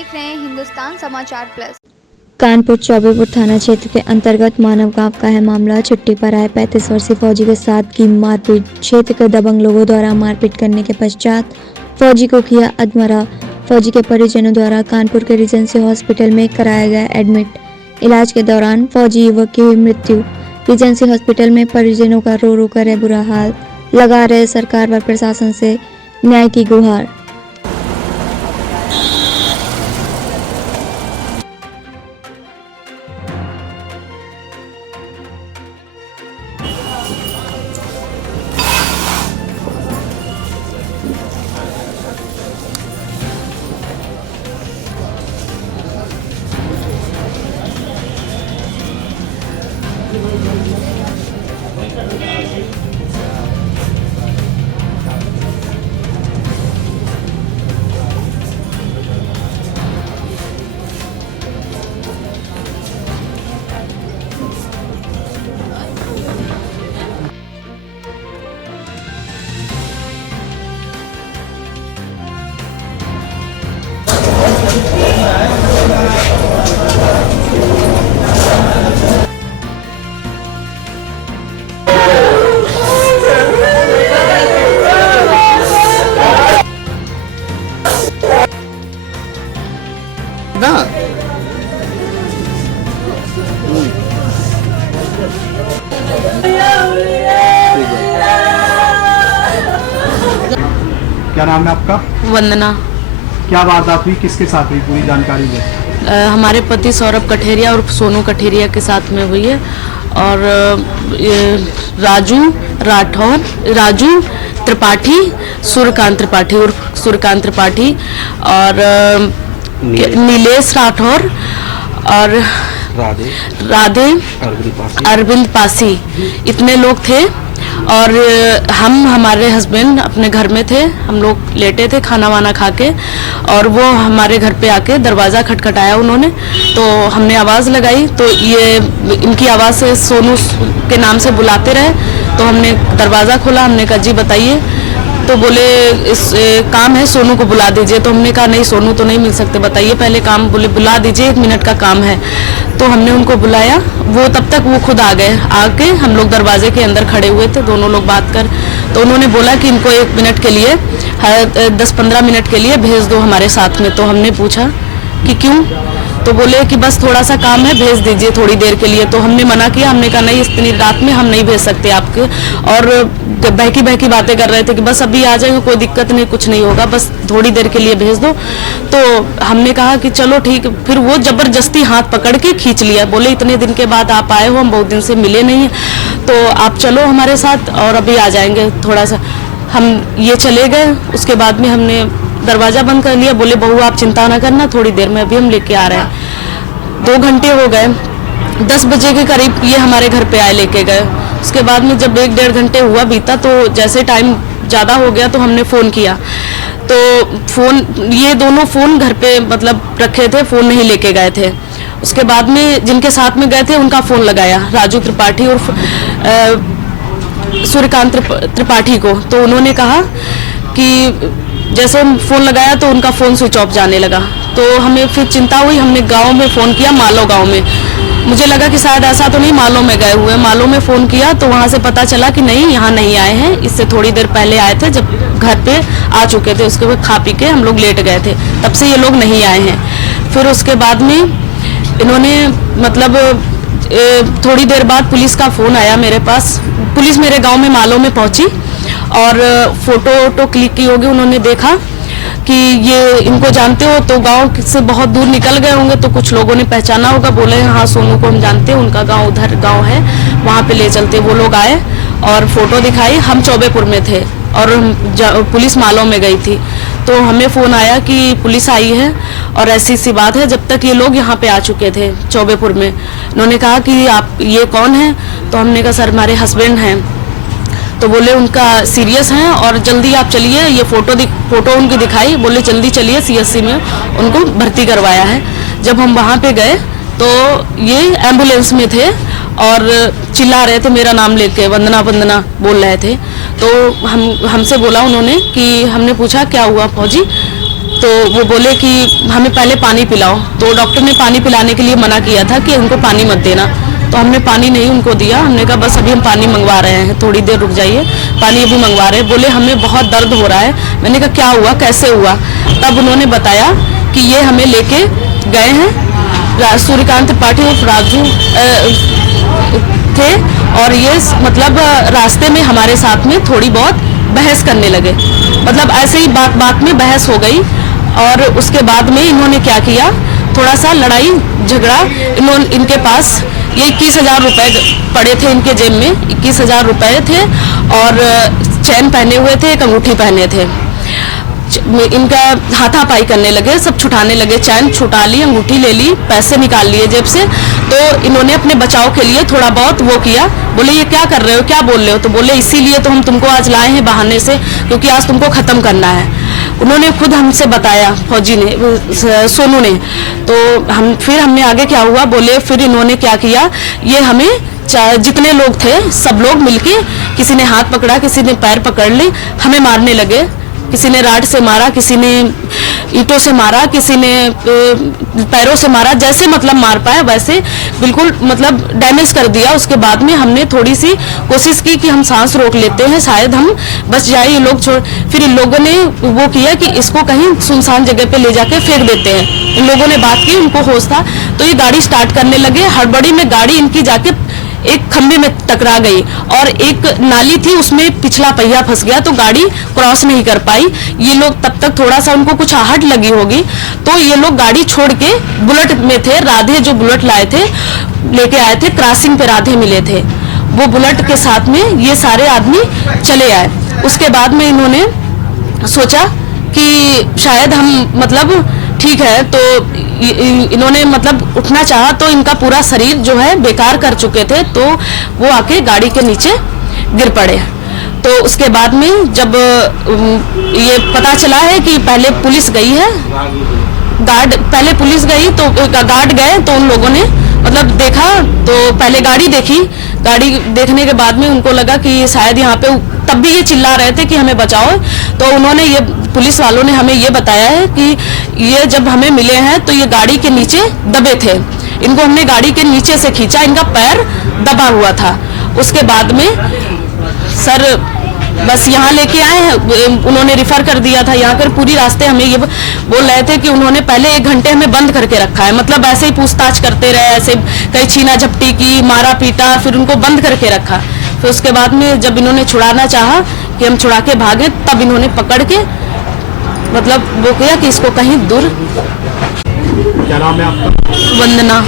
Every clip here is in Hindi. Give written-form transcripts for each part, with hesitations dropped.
देख रहे हैं हिंदुस्तान समाचार प्लस। कानपुर चौबेपुर थाना क्षेत्र के अंतर्गत मानव गांव का है मामला। छुट्टी पर आए 35 वर्षीय फौजी के साथ की मारपीट। क्षेत्र के दबंग लोगों द्वारा मारपीट करने के पश्चात फौजी को किया अधमरा। फौजी के परिजनों द्वारा कानपुर के रीजेंसी हॉस्पिटल में कराया गया एडमिट। इलाज के दौरान फौजी युवक की हुई मृत्यु। रीजेंसी हॉस्पिटल में परिजनों का रो रो कर है बुरा हाल। लगा रहे सरकार व प्रशासन से न्याय की गुहार। ना क्या नाम है आपका? वंदना। क्या वारदात हुई, किसके साथ हुई, पूरी जानकारी दें। हमारे पति सौरभ कठेरिया और सोनू कठेरिया के साथ में हुई है और राजू त्रिपाठी, सूर्यकांत त्रिपाठी और सूर्यकांत त्रिपाठी और नीलेश राठौर और राधे अरविंद पासी, इतने लोग थे। और हमारे हस्बैंड अपने घर में थे, हम लोग लेटे थे खाना वाना खा के और वो हमारे घर पे आके दरवाज़ा खटखटाया उन्होंने। तो हमने आवाज़ लगाई तो ये इनकी आवाज़ से सोनू के नाम से बुलाते रहे। तो हमने दरवाज़ा खोला, हमने कहा जी बताइए। तो बोले इस काम है, सोनू को बुला दीजिए। तो हमने कहा नहीं, सोनू तो नहीं मिल सकते, बताइए पहले काम। बोले बुला दीजिए, 1 मिनट का काम है। तो हमने उनको बुलाया, वो तब तक वो खुद आ गए। आके हम लोग दरवाजे के अंदर खड़े हुए थे, दोनों लोग बात कर। तो उन्होंने बोला कि इनको 1 मिनट के लिए 10-15 मिनट के लिए भेज दो हमारे साथ में। तो हमने पूछा कि क्यों? तो बोले कि बस थोड़ा सा काम है, भेज दीजिए थोड़ी देर के लिए। तो हमने मना किया, हमने कहा नहीं, इतनी रात में हम नहीं भेज सकते आपके। और बहकी बातें कर रहे थे कि बस अभी आ जाएंगे, कोई दिक्कत नहीं, कुछ नहीं होगा, बस थोड़ी देर के लिए भेज दो। तो हमने कहा कि चलो ठीक। फिर वो जबरदस्ती हाथ पकड़ के खींच लिया। बोले इतने दिन के बाद आप आए हो, हम बहुत दिन से मिले नहीं हैं, तो आप चलो हमारे साथ और अभी आ जाएंगे थोड़ा सा। हम ये चले गए। उसके बाद में हमने दरवाज़ा बंद कर लिया। बोले बहू आप चिंता ना करना, थोड़ी देर में अभी हम लेके आ रहे हैं। 2 घंटे हो गए। 10 बजे के करीब ये हमारे घर पे आए, लेके गए। उसके बाद में जब 1-1.5 घंटे हुआ बीता, तो जैसे टाइम ज़्यादा हो गया तो हमने फ़ोन किया। तो ये दोनों फ़ोन घर पे मतलब रखे थे, फ़ोन नहीं लेके गए थे। उसके बाद में जिनके साथ में गए थे उनका फ़ोन लगाया, राजू त्रिपाठी और सूर्यकांत त्रिपाठी को। तो उन्होंने कहा कि जैसे फ़ोन लगाया तो उनका फ़ोन स्विच ऑफ जाने लगा। तो हमें फिर चिंता हुई, हमने गांव में फ़ोन किया, मालो गांव में। मुझे लगा कि शायद ऐसा तो नहीं मालो में गए हुए। मालो में फ़ोन किया तो वहाँ से पता चला कि नहीं, यहाँ नहीं आए हैं, इससे थोड़ी देर पहले आए थे, जब घर पे आ चुके थे। उसके बाद खा पी के हम लोग लेट गए थे, तब से ये लोग नहीं आए हैं। फिर उसके बाद में इन्होंने मतलब थोड़ी देर बाद पुलिस का फ़ोन आया मेरे पास। पुलिस मेरे गाँव में मालो में पहुँची और फोटो क्लिक की होगी। उन्होंने देखा कि ये इनको जानते हो, तो गांव से बहुत दूर निकल गए होंगे, तो कुछ लोगों ने पहचाना होगा। बोले हाँ सोनू को हम जानते हैं, उनका गांव उधर गांव है, वहाँ पे ले चलते। वो लोग आए और फोटो दिखाई। हम चौबेपुर में थे और पुलिस मालो में गई थी। तो हमें फ़ोन आया कि पुलिस आई है और ऐसी सी बात है। जब तक ये लोग यहाँ पे आ चुके थे चौबेपुर में, उन्होंने कहा कि आप ये कौन है? तो हमने कहा सर हमारे हस्बैंड हैं। तो बोले उनका सीरियस हैं और जल्दी आप चलिए। ये फोटो उनकी दिखाई, बोले जल्दी चलिए, CSC में उनको भर्ती करवाया है। जब हम वहाँ पे गए तो ये एम्बुलेंस में थे और चिल्ला रहे थे मेरा नाम लेके, वंदना वंदना बोल रहे थे। तो हमसे बोला उन्होंने कि हमने पूछा क्या हुआ फौजी? तो वो बोले कि हमें पहले पानी पिलाओ, तो डॉक्टर ने पानी पिलाने के लिए मना किया था कि उनको पानी मत देना। तो हमने पानी नहीं उनको दिया, हमने कहा बस अभी हम पानी मंगवा रहे हैं, थोड़ी देर रुक जाइए, पानी अभी मंगवा रहे हैं। बोले हमें बहुत दर्द हो रहा है। मैंने कहा क्या हुआ, कैसे हुआ? तब उन्होंने बताया कि ये हमें लेके गए हैं, सूर्यकांत त्रिपाठी और राजू थे, और ये मतलब रास्ते में हमारे साथ में थोड़ी बहुत बहस करने लगे, मतलब ऐसे ही बात बात में बहस हो गई। और उसके बाद में इन्होंने क्या किया, थोड़ा सा लड़ाई झगड़ा, इनके पास ये 21,000 रुपए पड़े थे इनके जेब में, 21,000 रुपए थे, और चैन पहने हुए थे, एक अंगूठी पहने थे। इनका हाथापाई करने लगे, सब छुटाने लगे, चैन छुटा ली, अंगूठी ले ली, पैसे निकाल लिए जेब से। तो इन्होंने अपने बचाव के लिए थोड़ा बहुत वो किया, बोले ये क्या कर रहे हो, क्या बोल रहे हो? तो बोले इसीलिए तो हम तुमको आज लाए हैं बहाने से, क्योंकि आज तुमको खत्म करना है। उन्होंने खुद हमसे बताया, फौजी ने, सोनू ने। तो हमने आगे क्या हुआ, बोले फिर इन्होंने क्या किया, ये हमें जितने लोग थे सब लोग मिलके, किसी ने हाथ पकड़ा, किसी ने पैर पकड़ ली, हमें मारने लगे। किसी ने राड से मारा, किसी ने ईंटों से मारा, किसी ने पैरों से मारा, जैसे मतलब मार पाए वैसे बिल्कुल मतलब डैमेज कर दिया। उसके बाद में हमने थोड़ी सी कोशिश की कि हम सांस रोक लेते हैं, शायद हम बच जाए, ये लोग छोड़। फिर इन लोगों ने वो किया कि इसको कहीं सुनसान जगह पे ले जाके फेंक देते हैं। इन लोगों ने बात की, उनको होश था, तो ये गाड़ी स्टार्ट करने लगे। हड़बड़ी में गाड़ी इनकी जाके एक खंबे में टकरा गई, और एक नाली थी उसमें पिछला पहिया फंस गया, तो गाड़ी क्रॉस नहीं कर पाई। ये लोग तब तक थोड़ा सा उनको कुछ आहट लगी होगी, तो ये लोग गाड़ी छोड़ के बुलेट में थे, राधे जो बुलेट लाए थे, लेके आए थे, क्रॉसिंग पे राधे मिले थे, वो बुलेट के साथ में ये सारे आदमी चले आए। उसके बाद में इन्होंने सोचा कि शायद हम मतलब ठीक है, तो इन्होंने मतलब उठना चाहा, तो इनका पूरा शरीर जो है बेकार कर चुके थे, तो वो आके गाड़ी के नीचे गिर पड़े। तो उसके बाद में जब ये पता चला है कि पहले पुलिस गई है, गार्ड पहले पुलिस गई, तो गार्ड गए, तो उन लोगों ने मतलब देखा, तो पहले गाड़ी देखी, गाड़ी देखने के बाद में उनको लगा कि शायद यहाँ पे, तब भी ये चिल्ला रहे थे कि हमें बचाओ। तो उन्होंने ये, पुलिस वालों ने हमें ये बताया है कि ये जब हमें मिले हैं तो ये गाड़ी के नीचे दबे थे, इनको हमने गाड़ी के नीचे से खींचा, इनका पैर दबा हुआ था। उसके बाद में सर बस यहाँ लेके आए हैं, उन्होंने रिफर कर दिया था यहाँ पर। पूरी रास्ते हमें ये बोल रहे थे कि उन्होंने पहले 1 घंटे हमें बंद करके रखा है, मतलब ऐसे ही पूछताछ करते रहे, ऐसे कई छीना झपटी की, मारा पीटा, फिर उनको बंद करके रखा। फिर उसके बाद में जब इन्होंने छुड़ाना चाहा कि हम छुड़ा के भागे, तब इन्होंने पकड़ के मतलब वो किया कि इसको कहीं दूर। क्या नाम है आपका? वंदना।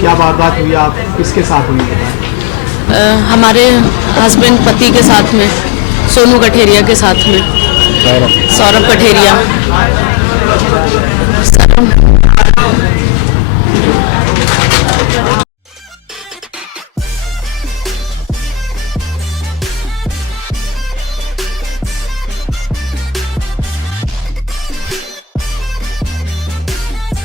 क्या बात हुई, आप किसके साथ हुई? हमारे हस्बैंड पति के साथ में, सोनू कठेरिया के साथ में, सौरभ कठेरिया।